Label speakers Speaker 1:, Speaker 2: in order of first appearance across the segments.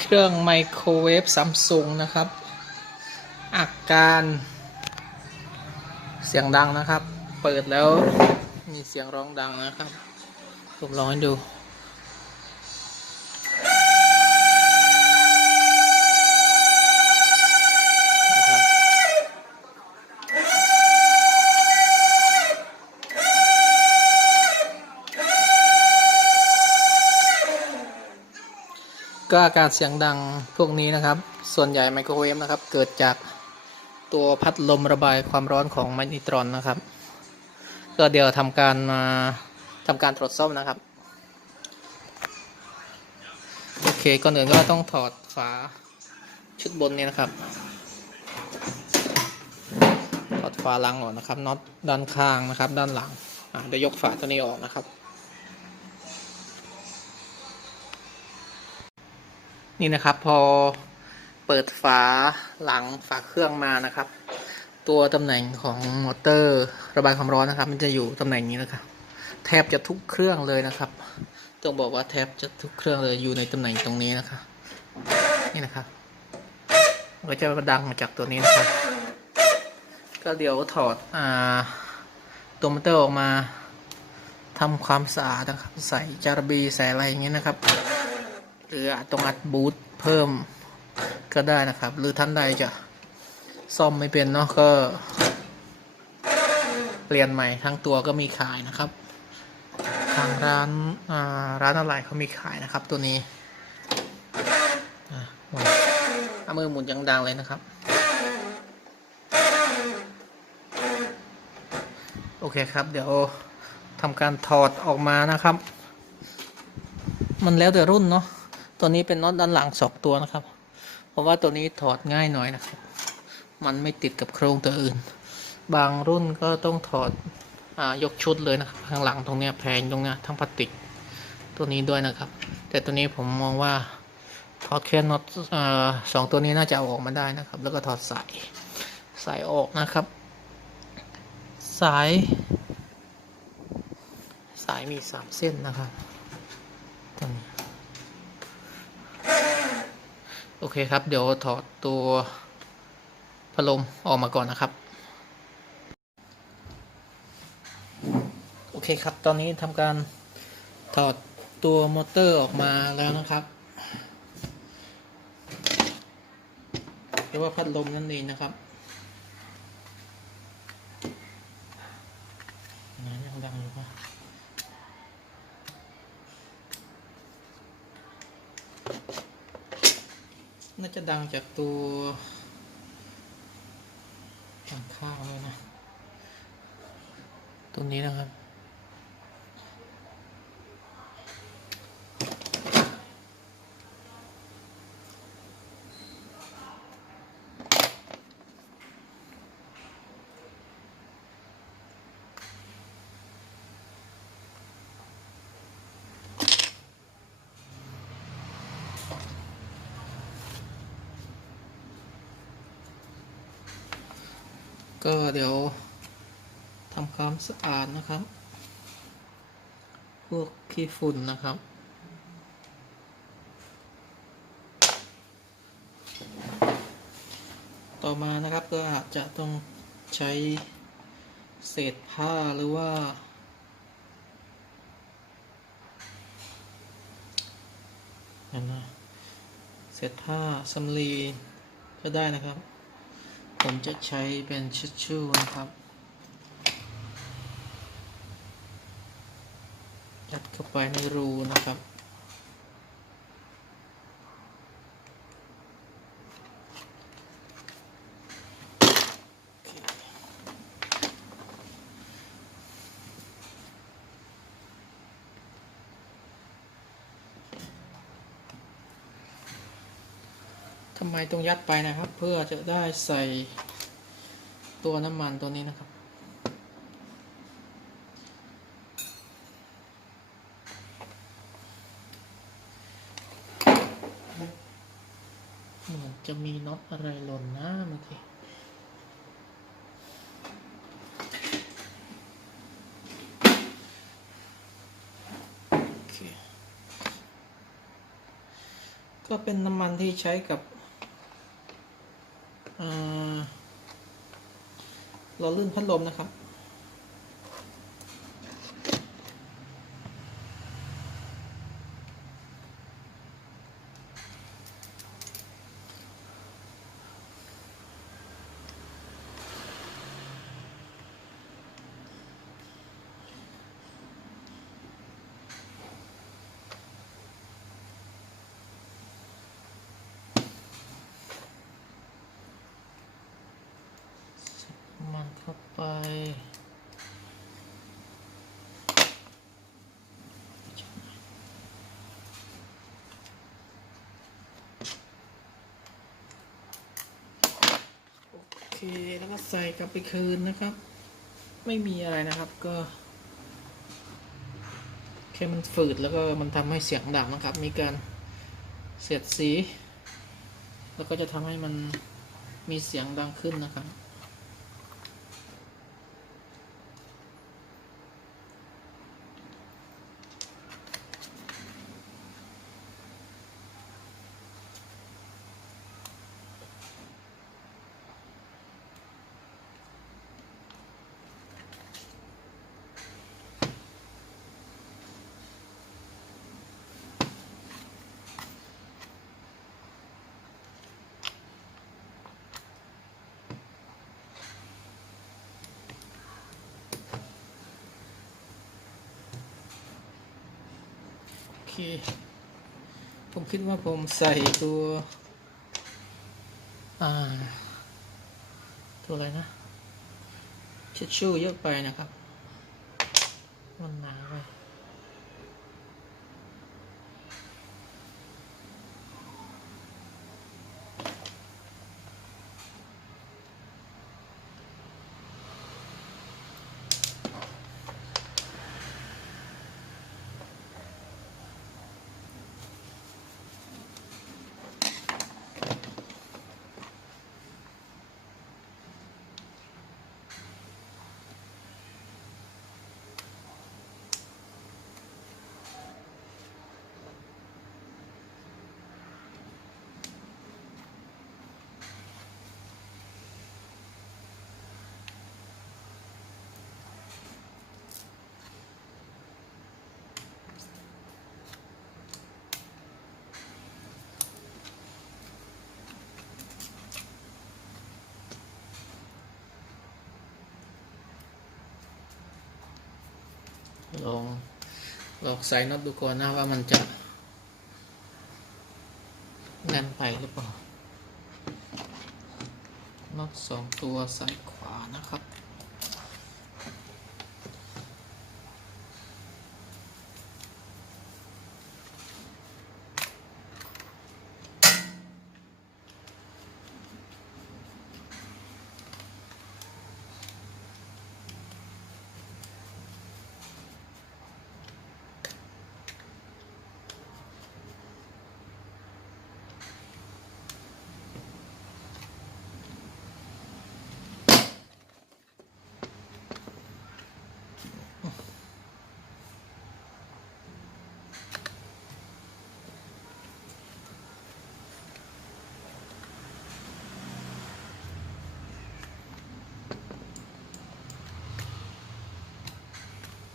Speaker 1: เครื่องไมโครเวฟซัมซุงนะครับ อาการเสียงดังนะครับ เปิดแล้วมีเสียงร้องดังนะครับ ผมลองให้ดู ก็อาการเสียงดังพวกนี้นะครับ ส่วนใหญ่ไมโครเวฟนะครับ เกิดจากตัวพัดลมระบายความร้อนของไมนิตรอนนะครับ ก็เดี๋ยวทำการมาทำการตรวจสอบนะครับ โอเคก่อนอื่นก็ต้องถอดฝาชุดบนนี้นะครับ ถอดฝาหลังออกนะครับน็อตด้านข้างนะครับ ด้านหลังเดี๋ยวยกฝาตัวนี้ออกนะครับ นี่นะครับพอเปิดฝาหลังฝาเครื่องมานะครับ ตัวตำแหน่งของมอเตอร์ระบายความร้อนนะครับ มันจะอยู่ตำแหน่งนี้นะครับ แทบจะทุกเครื่องเลยนะครับต้องบอกว่าแทบจะทุกเครื่องเลยอยู่ในตำแหน่งตรงนี้นะครับนี่นะครับมันก็จะดังมาจากตัวนี้นะครับ ก็เดี๋ยวถอดอ่าตัวมอเตอร์ออกมาทำความสะอาดนะครับ ใส่จารบีใส่อะไรอย่างเงี้ยนะครับ หรืออาจต้องอัดบูทเพิ่มก็ได้นะครับ หรือท่านใดจะซ่อมไม่เป็นเนาะก็เปลี่ยนใหม่ทั้งตัวก็มีขายนะครับ ทางร้านาร้านอะไรเขามีขายนะครับตัวนี้เอามือหมุนยังดังเลยนะครับ โอเคครับ เดี๋ยวทำการถอดออกมานะครับ มันแล้วแต่รุ่นเนาะ ตัวนี้เป็นน็อตด้านหลังสองตัวนะครับ เพราะว่าตัวนี้ถอดง่ายหน่อยนะครับ มันไม่ติดกับโครงตัวอื่น บางรุ่นก็ต้องถอดอยกชุดเลยนะครับข้างหลังตรงเนี้ยแพงตรงเนี้ยทั้งพลาสติกตัวนี้ด้วยนะครับ แต่ตัวนี้ผมมองว่าถอดแค่น็อตสองตัวนี้น่าจะเอาออกมาได้นะครับ แล้วก็ถอดสายสายออกนะครับ สาย สายมีสามเส้นนะครับตรงนี้ โอเคครับ เดี๋ยวถอดตัวพัดลมออกมาก่อนนะครับ โอเคครับ ตอนนี้ทำการถอดตัวมอเตอร์ออกมาแล้วนะครับเรียกว่าพัดลมนั่นเองนะครับงานยังดังอยู่ปะ น่าจะดังจากตัวทางข้างเลยนะตัวนี้นะครับ ก็เดี๋ยวทำความสะอาดนะครับ พวกขี้ฝุ่นนะครับ ต่อมานะครับก็อาจจะต้องใช้เศษผ้าหรือว่าเห็นนะเศษผ้าสำลีก็ได้นะครับ ผมจะใช้เป็นชิชชู่นะครับ ยัดเข้าไปในรูนะครับ ทำไมต้องยัดไปนะครับ เพื่อจะได้ใส่ตัวน้ำมันตัวนี้นะครับ เหมือนจะมีน็อตอะไรหล่นนะเมื่อกี้ก็เป็นน้ำมันที่ใช้กับอ่า เราเลื่นพัดลมนะครับ มัน เข้าไปโอเคแล้วก็ใส่กลับไปคืนนะครับ ไม่มีอะไรนะครับก็แค่มันฝืดแล้วก็มันทำให้เสียงดังนะครับ มีการเสียดสี แล้วก็จะทำให้มันมีเสียงดังขึ้นนะครับ ผมคิดว่าผมใส่ตัว อ่า ตัวอะไรนะเช็ดชู่เยอะไปนะครับ มันหนาไป ลองลองใส่น็อตดูก่อนนะว่ามันจะแน่นไปหรือเปล่าน็อตสองตัวใส่ขวานะครับ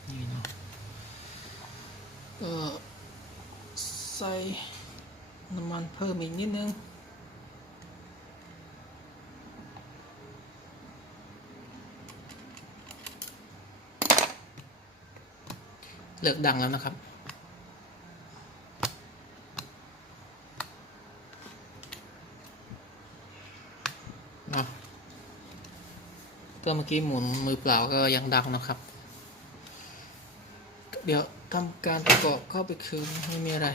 Speaker 1: นี่เนาะก็ใส่ น้ำมันเพิ่มอีกนิดนึง เลิกดังแล้วนะครับเนาะก็เมื่อกี้หมุนมือเปล่าก็ยังดังนะครับ เดี๋ยวทำการประกอบเข้าไปคืนไม่มีอะไร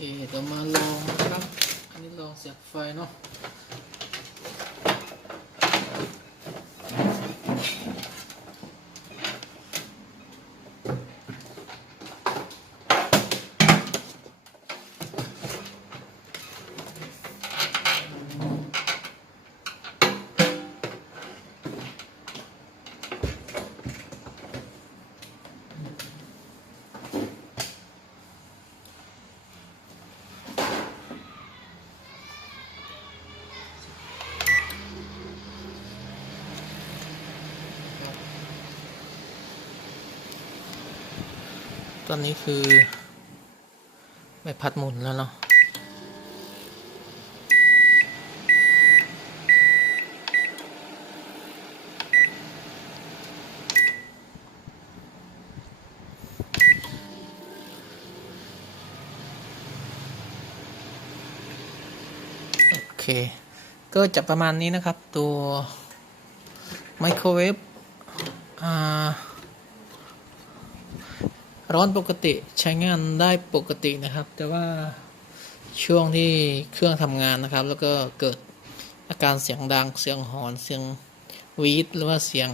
Speaker 1: เดี๋ยวมาลองนะครับ อันนี้ลองเสียบไฟเนาะ ตอนนี้คือใบพัดหมุนแล้วเนาะโอเค ก็จะประมาณนี้นะครับตัวไมโครเวฟอ่า ร้อนปกติใช้งานได้ปกตินะครับ แต่ว่าช่วงที่เครื่องทำงานนะครับ แล้วก็เกิดอาการเสียงดังเสียงหอนเสียงวีดหรือว่าเสียง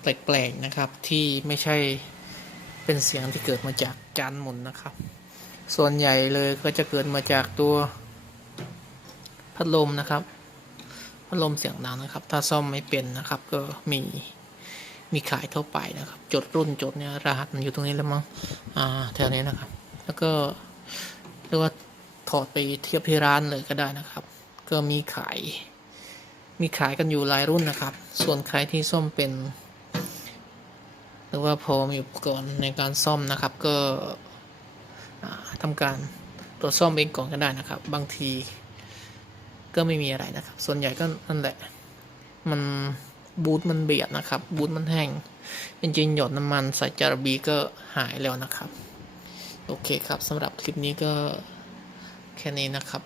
Speaker 1: แปลกๆนะครับที่ไม่ใช่เป็นเสียงที่เกิดมาจากจานหมุนนะครับ ส่วนใหญ่เลยก็จะเกิดมาจากตัวพัดลมนะครับพัดลมเสียงดังนะครับ ถ้าซ่อมไม่เป็นนะครับก็มี มีขายทั่วไปนะครับ จดรุ่นจดเนี่ยรหัสมันอยู่ตรงนี้แล้วมั้งอ่าแถวนี้นะครับ แล้วก็เรียกว่าถอดไปเทียบที่ร้านเลยก็ได้นะครับ ก็มีขาย มีขายกันอยู่หลายรุ่นนะครับ ส่วนใครที่ซ่อมเป็นหรือว่าพอมีอุปกรณ์ในการซ่อมนะครับ ก็อ่าทำการตรวจซ่อมเองก่อนก็ได้นะครับ บางทีก็ไม่มีอะไรนะครับ ส่วนใหญ่ก็นั่นแหละ มัน บูทมันเบียดนะครับ บูทมันแห้งจริงๆหยดน้ำมันใส่จาระบีก็หายแล้วนะครับ โอเคครับสำหรับคลิปนี้ก็แค่นี้นะครับ